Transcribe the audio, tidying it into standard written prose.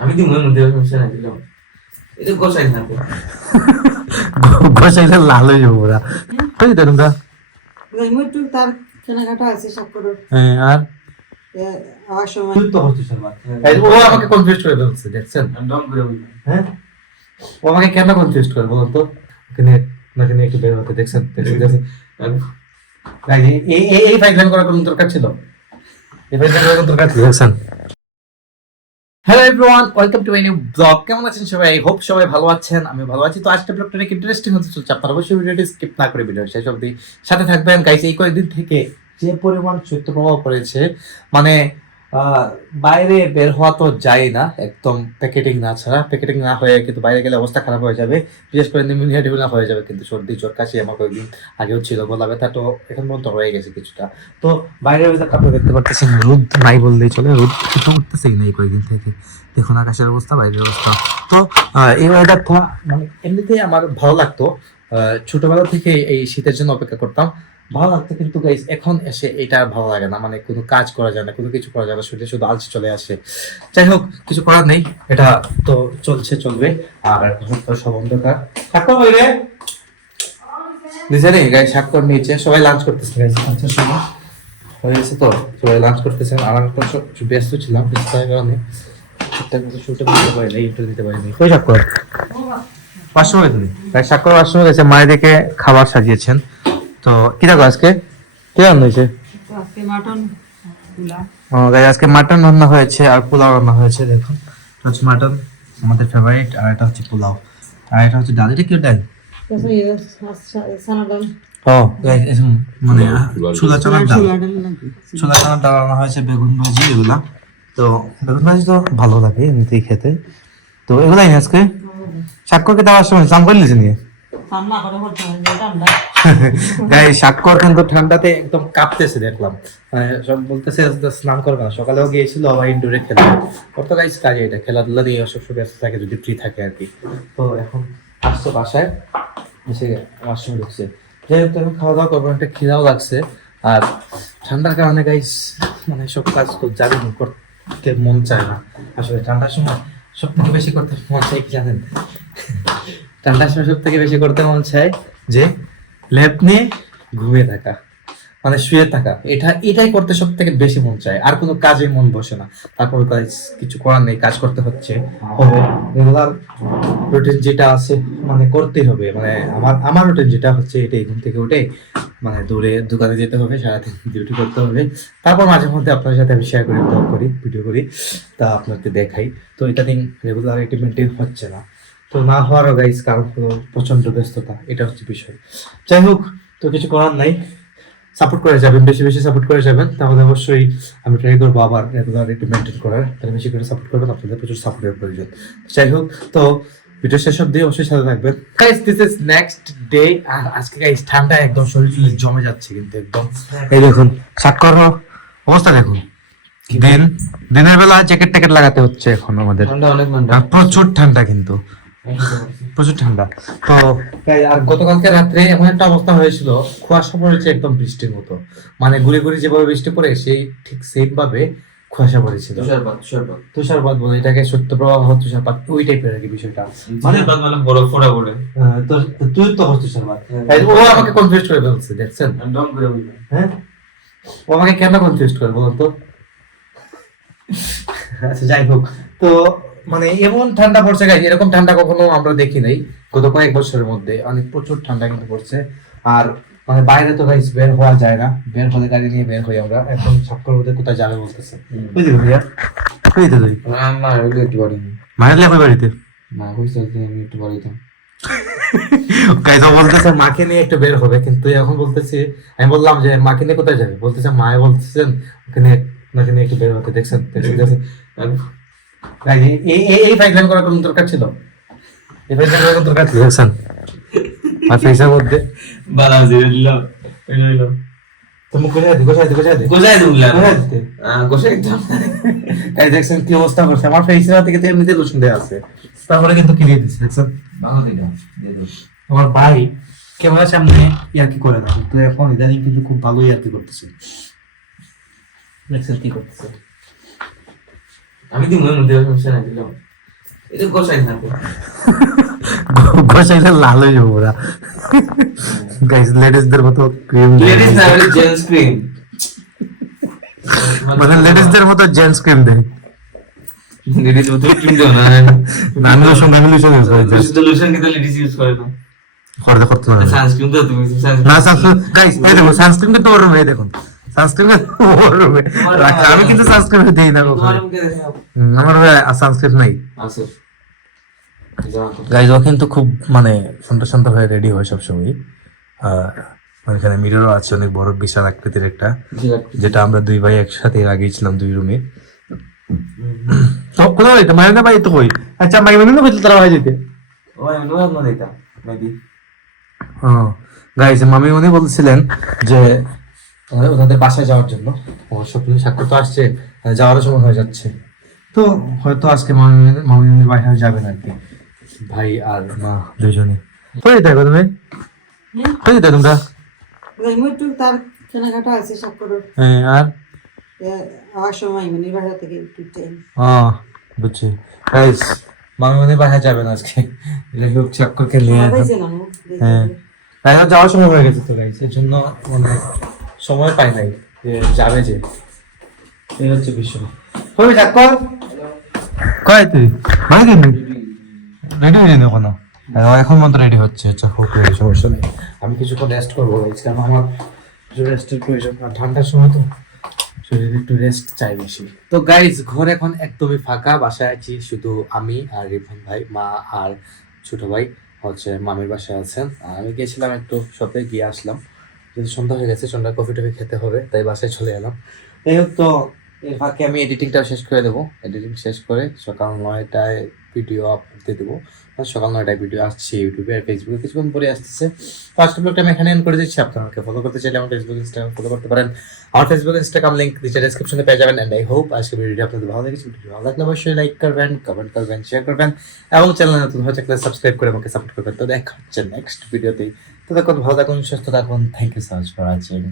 আমি তো মনে মধ্যে সমস্যা নাই দিলাম এটা গোসাই থাকে গোসাইলে লাল হয়ে যাবো ওরা বুঝলি তো তোমরা একটু তার কেনাকাটা আছে সব করে হ্যাঁ আর আবার সময় তুই তো হচ্ছিস ও আমাকে কনফিউজ করে ফেলছে দেখছেন ডং করে বলি হ্যাঁ ও আমাকে কেন কনফিউজ করে বলুন তো ওখানে ওখানে একটু বের হতে দেখছেন এই ফাইজলাম করার কোনো দরকার ছিল এই ফাইজলাম করার দরকার ছিল দেখছেন। Hello everyone, welcome to my new blog. কেমন আছেন সবাই? আই হোপ সবাই ভালো আছেন, আমি ভালো আছি। তো আজকের ব্লগটা অনেক ইন্টারেস্টিং হতে চলছে, আপনারা অবশ্যই ভিডিওটি স্কিপ না করে ভিডিও শেষ অবধি সাথে থাকবেন। গাইস, এই কয়েকদিন থেকে যে পরিমাণ শৈত্যপ্রবাহ পড়েছে, মানে বাইরে বের হওয়া তো যায় না, একদম প্যাকেটিং না ছাড়া। প্যাকেটিং না হয়ে কিন্তু বাইরে গেলে অবস্থা খারাপ হয়ে যাবে, বিশেষ করে নিউমোনিয়া টিউমোনিয়া হয়ে যাবে। কিন্তু সর্দি জ্বর কাশি আমার কয়েকদিন আগেও ছিল, গলা ব্যথা তো এখন পর্যন্ত রয়ে গেছে কিছুটা। তো বাইরের ওয়েদারটা আপনি দেখতে পারতেছেন, রোদ নাই বললেই চলে, রোদ কিছু উঠতেছেই না এই কয়েকদিন থেকে। দেখুন আকাশের অবস্থা, বাইরের অবস্থা। তো এই ওয়েদারটা মানে এমনিতেই আমার ভালো লাগতো, ছোটবেলা থেকে এই শীতের জন্য অপেক্ষা করতাম, ভালো লাগতো। কিন্তু গাইস এখন এসে এটা আর ভালো লাগে না, মানে কোনো কাজ করা যায় না, কোনো কিছু করা যায় না, শরীরে শুধু আলসে চলে আসে। যাই হোক, কিছু করার নেই, এটা তো চলছে, চলবে। আর এখন তো সব অন্ধকার। স্বাক্ষর বাইরে নিচে নেই গাইস, স্বাক্ষর নিচে। সবাই লাঞ্চ করতেছে গাইস, আচ্ছা সবাই হয়ে গেছে তো, সবাই লাঞ্চ করতেছেন। আর আমি একটু ব্যস্ত ছিলাম, ব্যস্ত হয়ে কারণে ঠিকঠাক মতো শুটে দিতে পারিনি, ইন্টারভিউ দিতে পারিনি। কই স্বাক্ষর? 500 টাকা তুমি গাইস, স্বাক্ষর 500 গেছে। মায়ের দিকে খাবার সাজিয়েছেন। তো কি দেখো আজকে কি রান্না হয়েছে? আজকে মাটন পোলাও আজকে মাটন রান্না হয়েছে আর পোলাও রান্না হয়েছে। দেখুন, এটা হচ্ছে মাটন, আমাদের ফেভারিট, আর এটা হচ্ছে পোলাও, আর এটা হচ্ছে ডাল। এটা কি ডাল? সানাডাল ও মানে ছোলা চানার ডাল, ছোলা চানার ডাল রান্না হয়েছে, বেগুন ভাজি এগুলা। তো বেগুন ভাজি তো ভালো লাগে এমনিতেই খেতে। তো এগুলাই না আজকে। স্বাক্ষরকে দেওয়ার সময় স্নান করে নিয়েছে নিয়ে সামনা করে বলতে হয় যে ঠান্ডা গাই, স্বাক্ষর কিন্তু ঠান্ডাতে একদম কাঁপতেছে দেখলাম, মানে সব বলতেছে স্নান করবে না। সকালেও গিয়েছিল আবার ইনডোরে খেলতে। ওর তো গাইস কাজে এটা, খেলাধুলা দিয়ে সবসময় ব্যস্ত থাকে যদি ফ্রি থাকে আর কি। তো এখন আসছে বাসায়, এসে আমার সঙ্গে ঢুকছে। যাই হোক, আমি খাওয়া দাওয়া করবো, একটা খিদাও লাগছে। আর ঠান্ডার কারণে গাইস মানে সব কাজ তো জানি করতে মন চায় না। আসলে ঠান্ডার সময় সব থেকে বেশি করতে মন চায় কি জানেন? ঠান্ডার সময় সব থেকে বেশি করতে মন চায় যে লেপ নিয়ে ঘুমিয়ে থাকা, মানে শুয়ে থাকা। এটাই করতে সব থেকে বেশি মন চায়, আর কোনো কাজে মন বসে না। তারপর কাজ কিছু করার নেই, কাজ করতে হচ্ছে, হবে। রেগুলার রুটিন যেটা আছে মানে করতেই হবে। মানে আমার রুটিন যেটা হচ্ছে এটাই, ঘুম থেকে উঠে মানে দূরে দোকানে যেতে হবে, সারাদিন ডিউটি করতে হবে। তারপর মাঝে মধ্যে আপনার সাথে আমি শেয়ার করি, ব্লগ করি, ভিডিও করি, তা আপনাকে দেখাই। তো এটা দিন রেগুলারিটি মেনটেন হচ্ছে না। তো না হওয়ারও গাইস কারণ হলো প্রচন্ড ব্যস্ততা, এটা হচ্ছে বিষয়। যাই হোক, তো কিছু করার নাই, সাপোর্ট করে যাবেন, বেশি বেশি সাপোর্ট করে যাবেন, তাহলে অবশ্যই আমি ট্রাই করবো আবার রেগুলারিটি মেনটেন করার। তাহলে বেশি করে সাপোর্ট করবেন, আপনাদের প্রচুর সাপোর্টের প্রয়োজন। যাই হোক, তো ভিডিও শেষ অব্দি অবশ্যই সাথে থাকবেন guys. This is next day. আর আজকে গাইস ঠান্ডা একদম শরীর জমে যাচ্ছে কিন্তু একদম। এই দেখুন স্বাক্ষর অবস্থা দেখুন, দিনের বেলা জ্যাকেট ট্যাকেট লাগাতে হচ্ছে এখন আমাদের, ঠান্ডা অনেক আর প্রচুর ঠান্ডা কিন্তু, প্রচুর ঠান্ডা। তো আর গতকালকে রাত্রে এমন একটা অবস্থা হয়েছিল, কুয়াশা পড়েছে একদম বৃষ্টির মতো, মানে গুড়ি গুড়ি যেভাবে বৃষ্টি পড়ে সেই ঠিক সেম ভাবে কুয়াশা পড়েছিল। তুষারপাত বলে এটাকে, সত্য প্রবাহ, তুষারপাত ওই টাইপের আর কি বিষয়টা। মানে বরফ ফোড়া বলে তো তুই তো হস তুষারপাত। ও আমাকে কনফিউজ করে ফেলছে দেখছেন। ডং করে বলি হ্যাঁ, ও আমাকে কেন কনফিউজ করে বলুন তো? আচ্ছা যাই হোক, তো মানে এমন ঠান্ডা পড়ছে গাইস, এরকম ঠান্ডা কখনো আমরা দেখি নাই গত কয়েক বছরের মধ্যে। অনেক প্রচুর ঠান্ডা কিন্তু পড়ছে। আর মানে বাইরে তো গাইস বের হওয়া যায় না, বের হলে গাড়ি নিয়ে বের হই আমরা। এখন স্বাক্ষর মধ্যে কোথায় যাবে বলতেছে, বুঝলি ভাইয়া? কই তো তুই আমার হইলো একটু বাড়ি মায়ের লেখা বাড়িতে মা কইছে আমি একটু বাড়িতে গাইস বলতেছে মাকে নিয়ে একটু বের হবে, কিন্তু এখন বলতেছে, আমি বললাম যে মাকে নিয়ে কোথায় যাবে, বলতেছে মায়ে বলতেছেন ওখানে ওনাকে নিয়ে একটু বের হতে। দেখছেন দেখছেন এই ফাইজলাম করার কোনো দরকার ছিল? এই ফাইজলাম করার কোনো দরকার ছিল দেখছেন? আর ফেসের মধ্যে বালা দিলাম এলো তুমি কোথায় দে কোথায় দে কোথায় দে গোজাই দুলা কোথায় দিতে গোসাই একদম এই দেখছেন কি অবস্থা করছে আমার ফেসের থেকে, তো এমনিতে লোশন দেয়া আছে, তারপরে কিন্তু কি দিয়ে দিচ্ছে দেখছেন। বালা দিলাম দিয়ে দাও আমার ভাই ক্যামেরার সামনে ইয়ার্কি করে না, তো এখন ইদানিং কিন্তু খুব ভালো ইয়ার্কি করতেছে। দেখছেন কি করতেছে, আমি দিই মনে মধ্যে সমস্যা নাই দিলাম এটা গোসাই হাতে গোসাইলে লাল হয়ে যাবো ওরা গাইস লেডিসদের মতো ক্রিম লেডিস না জেন্টস ক্রিম মানে লেডিসদের মতো জেন্টস ক্রিম দেয় লেডিস মতো ক্রিম দাও না আমি লোশন ইউজ করি লোশন কিন্তু লেডিস ইউজ করে না করতে না সানস্ক্রিন তো তুমি না সানস্ক্রিন গাইস এই দেখুন সানস্ক্রিন কিন্তু ওর রুমে দেখুন সানস্ক্রিন ওর রুমে আমি কিন্তু সানস্ক্রিন দেই না তোমার কখনো মুখে দেখো আমার সানস্ক্রিন নাই আছে গাইজ ও কিন্তু খুব মানে সুন্দর হয়ে রেডি হয় সবসময় আর এখানে মিররও আছে অনেক বড় বিশাল আকৃতির একটা যেটা আমরা দুই ভাই একসাথে লাগিয়েছিলাম দুই রুমে তো কোথাও এটা মায়ের ভাই তো কই আচ্ছা মাই মনে না তারা ভাই যেতে ও আমি নোয়া না দিতা মেবি হ্যাঁ গাইজ মামি উনি বলছিলেন যে ওনাদের বাসায় যাওয়ার জন্য অবশ্য সাক্ষর তো আসছে যাওয়ারও সময় হয়ে যাচ্ছে তো হয়তো আজকে মামি বাসায় যাবেন আর কি ভাই আর মা দুইজনে কই যেতে হবে তুমি কই যেতে তোমরা আমি একটু তার কেনাকাটা আছে সাক্ষরের হ্যাঁ আর আবার সময় মানে বাসা থেকে একটু টাইম বুঝছি গাইস মামি বাসায় যাবেন আজকে লোক সাক্ষরকে নিয়ে হ্যাঁ এখন যাওয়ার সময় হয়ে গেছে তো গাইস এর জন্য মানে সময় পাই নাই যে যাবে যে এই হচ্ছে বিষয় কই সাক্ষর কই তুই মানে দিন রেডি হয়ে যান এখন এখন মতো রেডি হচ্ছে আচ্ছা হোক রেডি সমস্যা নেই আমি কিছুক্ষণ রেস্ট করবো গাইস কারণ আমার কিছু রেস্টের প্রয়োজন আর ঠান্ডার সময় তো শরীরে একটু রেস্ট চাই বেশি তো গাইস ঘর এখন একদমই ফাঁকা বাসায় আছি শুধু আমি আর রিফান ভাই মা আর ছোট ভাই হচ্ছে মামির বাসায় আছেন আর আমি গিয়েছিলাম একটু শপে গিয়ে আসলাম যদি সন্ধ্যা হয়ে গেছে সন্ধ্যা কফি টফি খেতে হবে তাই বাসায় চলে এলাম এই হোক তো এর ফাঁকে আমি এডিটিংটাও শেষ করে দেবো এডিটিং শেষ করে সকাল 9টায় ভিডিও আপলোড দিয়ে দেবো সকাল 9টায় ভিডিও আসছে ইউটিউবে আর ফেসবুকে কিছুক্ষণ পরে আসতেছে ফার্স্ট ব্লগটা আমি এখানে এন্ড করে দিচ্ছি আপনারা আমাকে ফলো করতে চাইলে আমার ফেসবুক ইনস্টাগ্রাম ফলো করতে পারেন আমার ফেসবুক ইনস্টাগ্রাম লিঙ্ক নিচে ডেসক্রিপশনে পেয়ে যাবেন এন্ড আই হোপ আজকে ভিডিওটি আপনাদের ভালো লেগেছে ভিডিও ভালো লাগলে অবশ্যই লাইক করবেন কমেন্ট করবেন শেয়ার করবেন এবং চ্যানেল নতুন হয়ে থাকলে সাবস্ক্রাইব করে আমাকে সাপোর্ট করবেন তো দেখা হচ্ছে নেক্সট ভিডিওতেই তো দেখুন ভালো থাকুন সুস্থ থাকুন thank you so much for watching